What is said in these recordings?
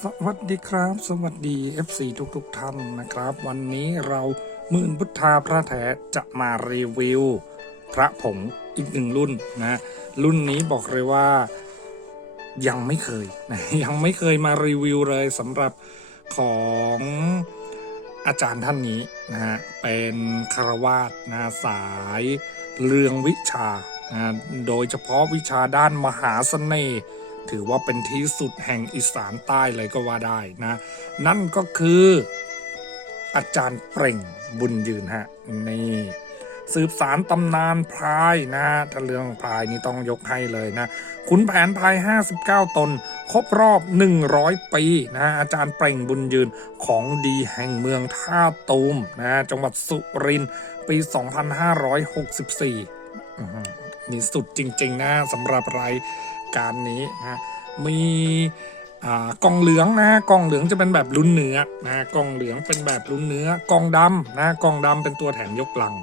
สวัสดีครับ สวัสดี FC ทุกทุกๆท่านนะครับ วันนี้เราหมื่นพุทธาพระแท้จะมารีวิว พระผงอีกหนึ่งรุ่นนะ รุ่นนี้บอกเลยว่ายังไม่เคยนะยังไม่เคยมารีวิวเลยสำหรับของอาจารย์ท่านนี้นะฮะเป็นคารวาสนะสายเรืองวิชานะโดยเฉพาะวิชาด้านมหาเสน่ห์ ถือว่าเป็นที่สุดแห่งอีสานใต้เลยก็ว่าได้นะ นั่นก็คืออาจารย์เปร่งบุญยืนฮะนี่สืบสารตำนานพรายนะถ้าเรื่องพรายนี่ต้องยกให้เลยนะขุนแผนพราย 59 ตน ครบรอบ 100 ปีนะอาจารย์เปร่งบุญยืนของดีแห่งเมืองท่าตูมนะจังหวัดสุรินทร์ปี 2564อื้อหือนี่สุดจริง ๆ นะสำหรับไร การนี้นะมีอกองเหลืองนะกองเหลืองจะเป็นแบบลุ้นเนื้อนะกองเหลืองเป็นแบบลุ้นเนื้อกองดำนะกองดำเป็นตัวแถมยกลัง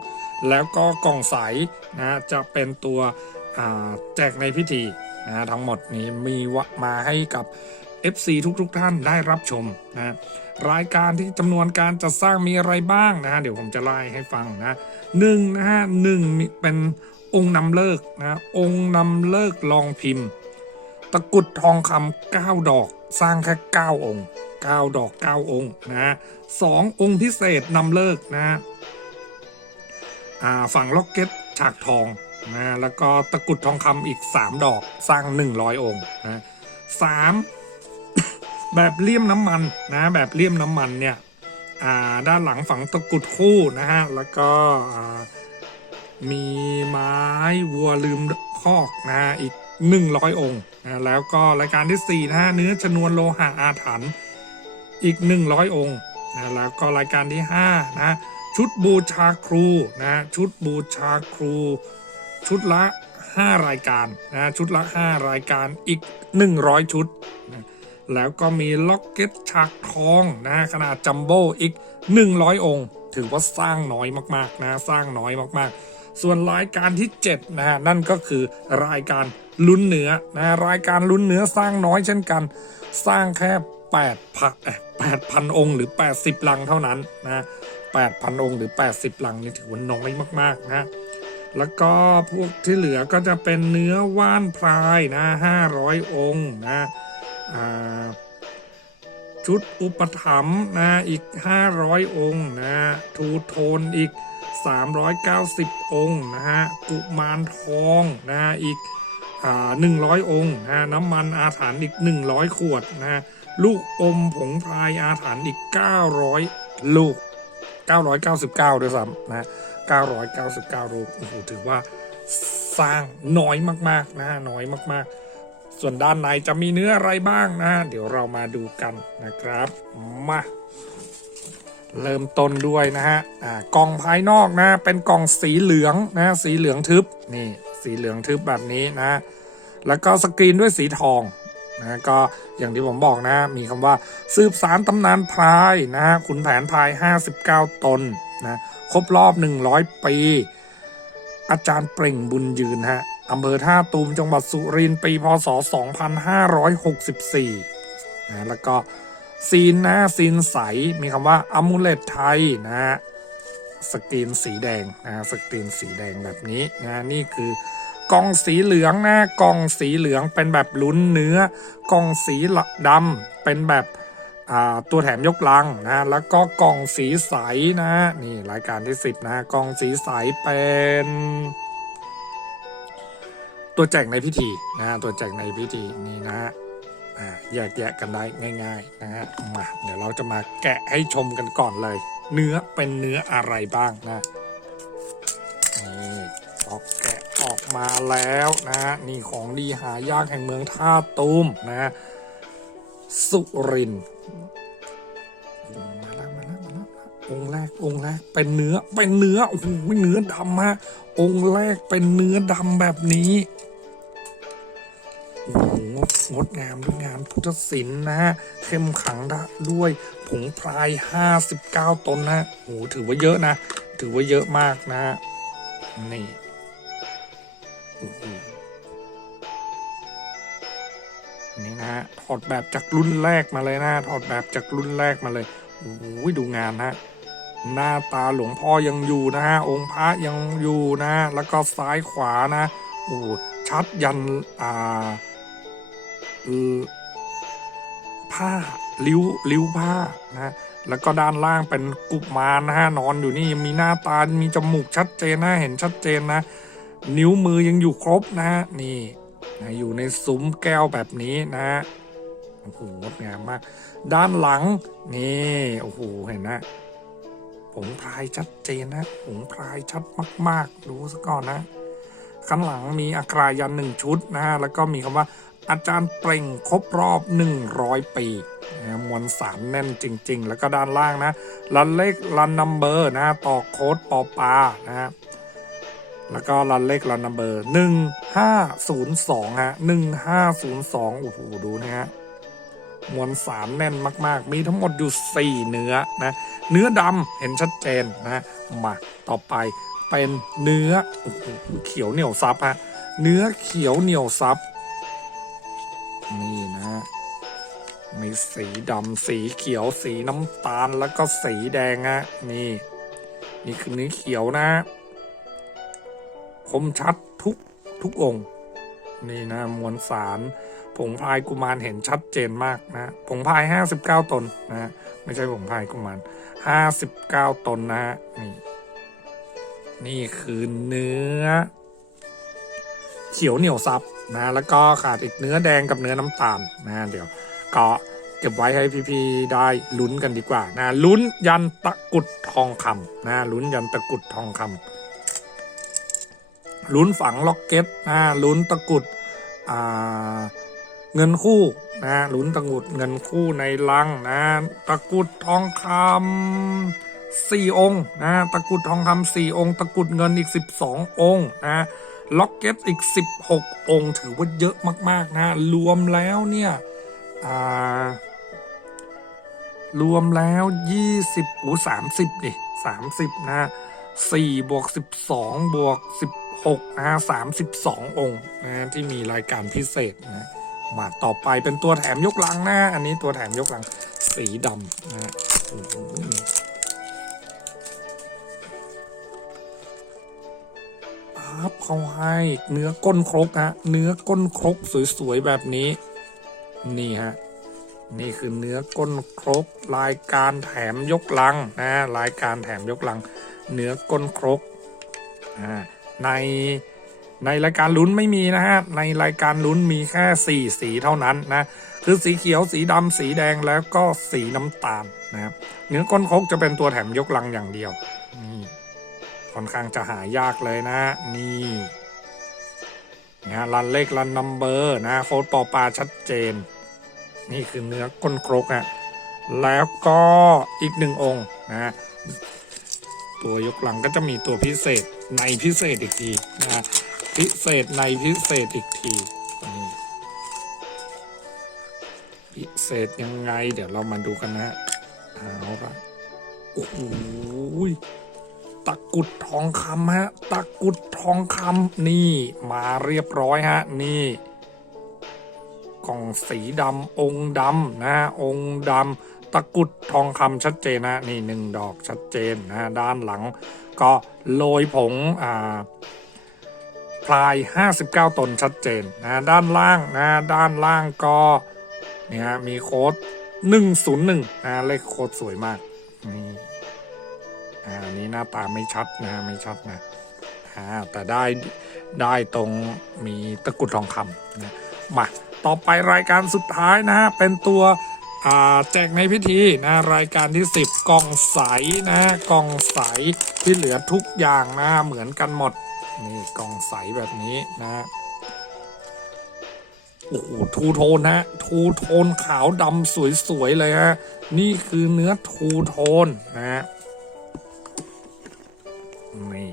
แล้วก็กองใสนะจะเป็นตัวแจกในพิธีนะทั้งหมดนี้มีวะมาให้กับ FC ทุกๆทท่านได้รับชมนะรายการที่จำนวนการจัดสร้างมีอะไรบ้างนะเดี๋ยวผมจะไล่ให้ฟังนะหนึ่งนะฮะหนึ่งมีเป็นองค์นำเลิกนะองค์นำเลิกลองพิมพ์ ตะกุดทองคำเก้าดอก สร้างแค่เก้าองค์เก้าดอกเก้าองค์นะสององค์พิเศษนำเลิกนะฝั่งล็อกเก็ตฉากทองนะแล้วก็ตะกุดทองคำอีก 3 ดอกสร้าง 100 องค์นะสามแบบเลี่ยมน้ำมันนะแบบเลี่ยมน้ำมันเนี่ยด้านหลังฝังตะกุดคู่นะฮะแล้วก็มีไม้วัวลืมคอกนะฮะอีก 100 องค์นะแล้วก็รายการที่ 4 นะฮะเนื้อชนวนโลหะอาถรรพ์อีก 100 องค์นะแล้วก็รายการที่ 5 นะชุดบูชาครูนะชุดบูชาครู ชุดละ 5 รายการนะชุดละ 5 รายการอีก 100 ชุดนะแล้วก็มีล็อกเก็ตฉากทองนะขนาดจัมโบ้อีก 100 องค์ ถือว่าสร้างน้อยมากๆนะสร้างน้อยมากๆ ส่วนรายการที่7นะฮะนั่นก็คือรายการลุ้นเนื้อนะรายการลุ้นเนื้อสร้างน้อยเช่นกัน สร้างแค่8พันแปดพันองค์หรือ 80 ลังเท่านั้นนะ8,000องค์หรือ 80 ลังนี่ถือว่าน้อยมาก ๆ นะ แล้วก็พวกที่เหลือก็จะเป็นเนื้อว่านพรายนะ500 องค์นะชุดอุปถัมภ์นะอีก 500 องค์นะทูโทนอีก 390 องค์นะฮะกุมารทองนะฮะอีกอ่า100องค์นะน้ำมันอาถรรพ์อีก 100 ขวดนะฮะลูกอมผงพรายอาถรรพ์อีก 900 ลูก 999 ด้วยซ้ำนะ999 ลูกโอ้โหถือว่าสร้างน้อยมากๆนะฮะน้อยมากๆ ส่วนด้านในจะมีเนื้ออะไรบ้างนะ เดี๋ยวเรามาดูกันนะครับ มา เริ่มต้นด้วยนะฮะอ่ากล่องภายนอกนะ เป็นกล่องสีเหลืองนะสีเหลืองทึบนี่สีเหลืองทึบแบบนี้นะ แล้วก็สกรีนด้วยสีทองนะก็อย่างที่ผมบอกนะ มีคำว่าสืบสารตำนานพายนะขุนแผนพราย 59 ตนนะครบรอบ 100 ปี อาจารย์เปล่งบุญยืนฮะอำเภอท่าตูมจังหวัดสุรินทร์ปีพศ 2564นะแล้วก็ ซีนนะซีนใส มีคำว่าอมูเลตไทยนะฮะสกรีนสีแดงนะสกรีนสีแดงแบบนี้นะนี่คือกล่องสีเหลืองนะกล่องสีเหลืองเป็นแบบลุ้นเนื้อกล่องสีดำเป็นแบบตัวแถมยกลังนะแล้วก็กล่องสีใสนะนี่รายการที่ 10 นะกล่องสีใสเป็น ตัวแจกในพิธีนะตัวแจกในพิธีนี่นะฮะ แยกแยะกันได้ง่าย ๆ นะฮะมาเดี๋ยวเราจะมาแกะให้ชมกันก่อนเลย เนื้อเป็นเนื้ออะไรบ้างนะนี่พอกแกะออกมาแล้วนะนี่ของดีหายากแห่งเมืองท่าตูมนะ สุรินมาแล้วมาแล้วมาแล้วองค์แรกองค์แรกเป็นเนื้อเป็นเนื้อโอ้โหเนื้อดำฮะองค์แรกเป็นเนื้อดำแบบนี้ งดงามด้วยงานพุทธศิลป์นะฮะเข้มขังดะด้วยผงพราย 59 ตนนะโอ้โหถือว่าเยอะนะ ถือว่าเยอะมากนะฮะนี่นี่นะฮะถอดแบบจากรุ่นแรกมาเลยนะถอดแบบจากรุ่นแรกมาเลยโอ้โหดูงานฮะหน้าตาหลวงพ่อยังอยู่นะฮะองค์พระยังอยู่นะ แล้วก็ซ้ายขวานะโอ้ชัดยันอ่า ผ้าริ้วริ้วผ้านะแล้วก็ด้านล่างเป็นกุมารนะฮะนอนอยู่นี่มีหน้าตา มีจมูกชัดเจนนะเห็นชัดเจนนะ นิ้วมือยังอยู่ครบนะฮะนี่นะอยู่ในซุ้มแก้วแบบนี้นะฮะโอ้โหงดงามมาก ด้านหลังนี่โอ้โหเห็นนะผงพรายชัดเจนนะผงพรายชัดมาก ๆ ดูซะก่อนนะข้างหลังมีอักรายันหนึ่งชุดนะฮะแล้วก็มีคำว่า อาจารย์เปล่งครบรอบ 100 ปีนะมวลสารแน่นจริง ๆ แล้วก็ด้านล่างนะรันเลขรันนัมเบอร์นะต่อโค้ดปอปานะฮะแล้วก็รันเลขรันนัมเบอร์หนึ่งห้าศูนย์สองฮะหนึ่งห้าศูนย์สองโอ้โห ดูนะฮะ มวลสารแน่นมาก ๆ มีทั้งหมดอยู่ 4 เนื้อนะ เนื้อดำเห็นชัดเจนนะมาต่อไปเป็นเนื้ออเขียวเหนียวซับฮะ เนื้อเขียวเหนียวซับ นี่นะ มีสีดำสีเขียวสีน้ำตาลแล้วก็สีแดงฮะนี่ นี่คือเนื้อเขียวนะ คมชัดทุกทุกองค์ นี่นะ มวลสารผงพายกุมารเห็นชัดเจนมากนะผงพายห้าสิบเก้าตนนะฮะไม่ใช่ผงพายกุมารห้าสิบเก้าตนนะฮะนี่นี่คือเนื้อ เขียวเหนียวซับ นะแล้วก็ขาดอีกเนื้อแดงกับเนื้อน้ำตาลนะเดี๋ยวก็เก็บไว้ให้พี่ๆได้ลุ้นกันดีกว่านะลุ้นยันตะกุดทองคำนะลุ้นยันตะกุดทองคำลุ้นฝังล็อกเก็ตนะลุ้นตะกุดเงินคู่นะลุ้นตะกุดเงินคู่ในลังนะตะกุดทองคำสี่องค์นะตะกุดทองคำสี่องค์ ตะกุดเงินอีกสิบสององค์นะ ล็อกเก็ตอีกสิบหกองค์ถือว่าเยอะมากๆนะรวมแล้วเนี่ยรวมแล้วยี่สิบโอ้สามสิบดิสามสิบนะสี่บวกสิบสองบวกสิบหกนะสามสิบสององค์นะที่มีรายการพิเศษนะมาต่อไปเป็นตัวแถมยกลังนะ อันนี้ตัวแถมยกลังสีดำนะ เขาให้ เนื้อก้นครกฮะเนื้อก้นครกสวยๆแบบนี้ นี่ฮะนี่คือเนื้อก้นครกรายการแถมยกลังนะรายการแถมยกลัง เนื้อก้นครกในในรายการลุ้นไม่มีนะฮะในรายการลุ้นมีแค่สี่สีเท่านั้นนะคือสีเขียวสีดำสีแดงแล้วก็สีน้ำตาลนะครับเนื้อก้นครกจะเป็นตัวแถมยกลังอย่างเดียวนี่ ค่อนข้างจะหายากเลยนะนี่นะรันเลขรันนัมเบอร์นะโค้ดปอปลาชัดเจน นี่คือเนื้อก้นครกฮะแล้วก็อีกหนึ่งองค์นะตัวยกหลังก็จะมีตัวพิเศษในพิเศษอีกทีนะพิเศษในพิเศษอีกทีนี่พิเศษยังไง เดี๋ยวเรามาดูกันนะเอาละโอ้โห ตะกุดทองคำฮะตะกุดทองคำนี่มาเรียบร้อยฮะนี่กล่องสีดำองค์ดำนะองค์ดำตะกุดทองคำชัดเจนนะนี่หนึ่งดอกชัดเจนนะด้านหลัง ก็โรยผงอ่าพลาย 59 ตนชัดเจนนะด้านล่างนะด้านล่างก็เนี่ยมีโค้ด101นะเลขโค้ดสวยมากนี่ อ่าอันนี้หน้าตาไม่ชัดนะไม่ชัดนะอ่าแต่ได้ได้ตรงมีตะกรุดทองคำนะมาต่อไปรายการสุดท้ายนะฮะเป็นตัวแจกในพิธีนะรายการที่ 10กล่องใสนะกล่องใสที่เหลือทุกอย่างนะเหมือนกันหมดนี่กล่องใสแบบนี้นะโอ้โหทูโทนนะทูโทนขาวดำสวยๆเลยฮะนี่คือเนื้อทูโทนนะ นี่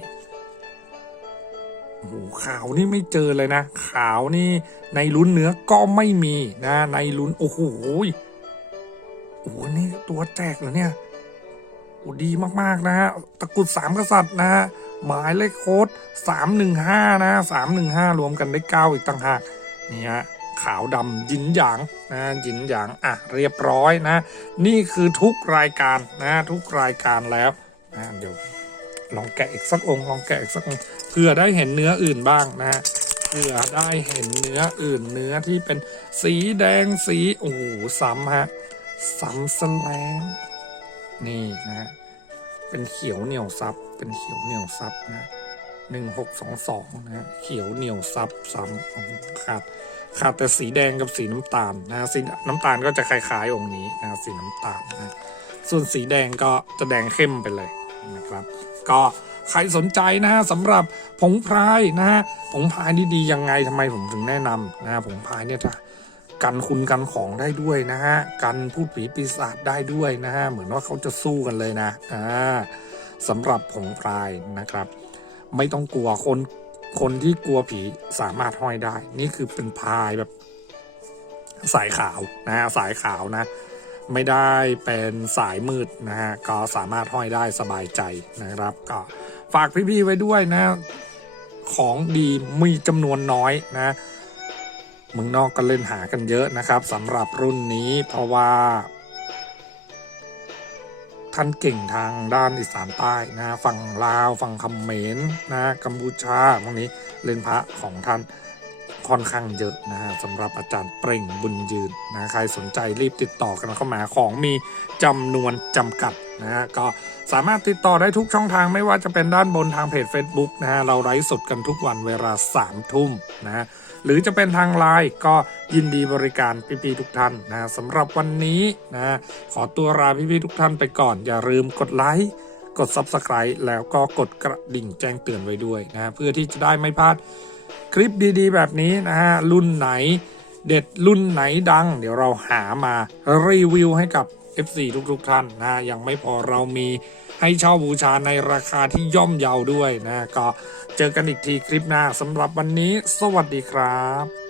โอ้โหขาวนี่ไม่เจอเลยนะ ขาวนี่ในลุ้นเนื้อก็ไม่มีนะ ในลุ้นโอ้โหโอ้โหนี่ตัวแจกเหรอเนี่ยโอ้ดีมากๆนะฮะตะกรุดสามกษัตริย์นะฮะหมายเลขโค้ดสามหนึ่งห้านะสามหนึ่งห้ารวมกันได้เก้าอีกต่างหากนี่ฮะขาวดำยินหยางนะยินหยางอะเรียบร้อยนะ นี่คือทุกรายการนะทุกรายการแล้วนะเดี๋ยว ลองแกะอีกสักองค์ลองแกะอีกสักองค์เพื่อได้เห็นเนื้ออื่นบ้างนะเพื่อได้เห็นเนื้ออื่นเนื้อที่เป็นสีแดงสีโอ้โหซ้ำฮะซ้ำสแลงนี่นะ เป็นเขียวเหนียวซับเป็นเขียวเหนียวซับนะหนึ่งหกสองสองนะเขียวเหนียวซับซ้ำโอ้โหขาดขาดแต่สีแดงกับสีน้ำตาลนะสีน้ำตาลก็จะคล้ายๆองค์นี้นะสีน้ำตาลนะส่วนสีแดงก็จะแดงเข้มไปเลยนะครับ ก็ใครสนใจนะฮะสำหรับผงพรายนะฮะผงพรายนี่ดียังไงทำไมผมถึงแนะนำนะฮะผงพรายเนี่ยจะกันคุณกันของได้ด้วยนะฮะกันพูดผีปีศาจได้ด้วยนะฮะเหมือนว่าเขาจะสู้กันเลยนะอ่าสำหรับผงพรายนะครับ ไม่ต้องกลัวคนคนที่กลัวผีสามารถห้อยได้ นี่คือเป็นพายแบบ สายขาวนะฮะสายขาวนะ ไม่ได้เป็นสายมืดนะฮะก็สามารถห้อยได้สบายใจนะครับ ก็ฝากพี่ๆไว้ด้วยนะ ของดีมีจำนวนน้อยนะเมืองนอกก็เล่นหากันเยอะนะครับสำหรับรุ่นนี้เพราะว่า ท่านเก่งทางด้านอีสานใต้นะฝั่งลาวฝั่งคำเขมรนะกัมพูชาพวกนี้เล่นพระของท่าน ค่อนข้างเยอะนะฮะสำหรับอาจารย์เปร่งบุญยืนนะใครสนใจรีบติดต่อกันเข้ามาของมีจำนวนจำกัดนะฮะก็สามารถติดต่อได้ทุกช่องทางไม่ว่าจะเป็นด้านบนทางเพจ Facebook นะฮะเราไลฟ์สดกันทุกวันเวลา3ทุ่มนะฮะหรือจะเป็นทางไลน์ก็ยินดีบริการพี่ๆทุกท่านนะสำหรับวันนี้นะขอตัวลาพี่ๆทุกท่านไปก่อน อย่าลืมกดไลค์กด Subscribe แล้วก็กดกระดิ่งแจ้งเตือนไว้ด้วยนะเพื่อที่จะได้ไม่พลาด คลิปดีๆ แบบนี้นะฮะรุ่นไหนเด็ดรุ่นไหนดัง เดี๋ยวเราหามารีวิวให้กับ FC ทุกๆท่านนะยังไม่พอเรามีให้เช่าบูชาในราคาที่ย่อมเยาด้วยนะ ก็เจอกันอีกทีคลิปหน้าสำหรับวันนี้ สวัสดีครับ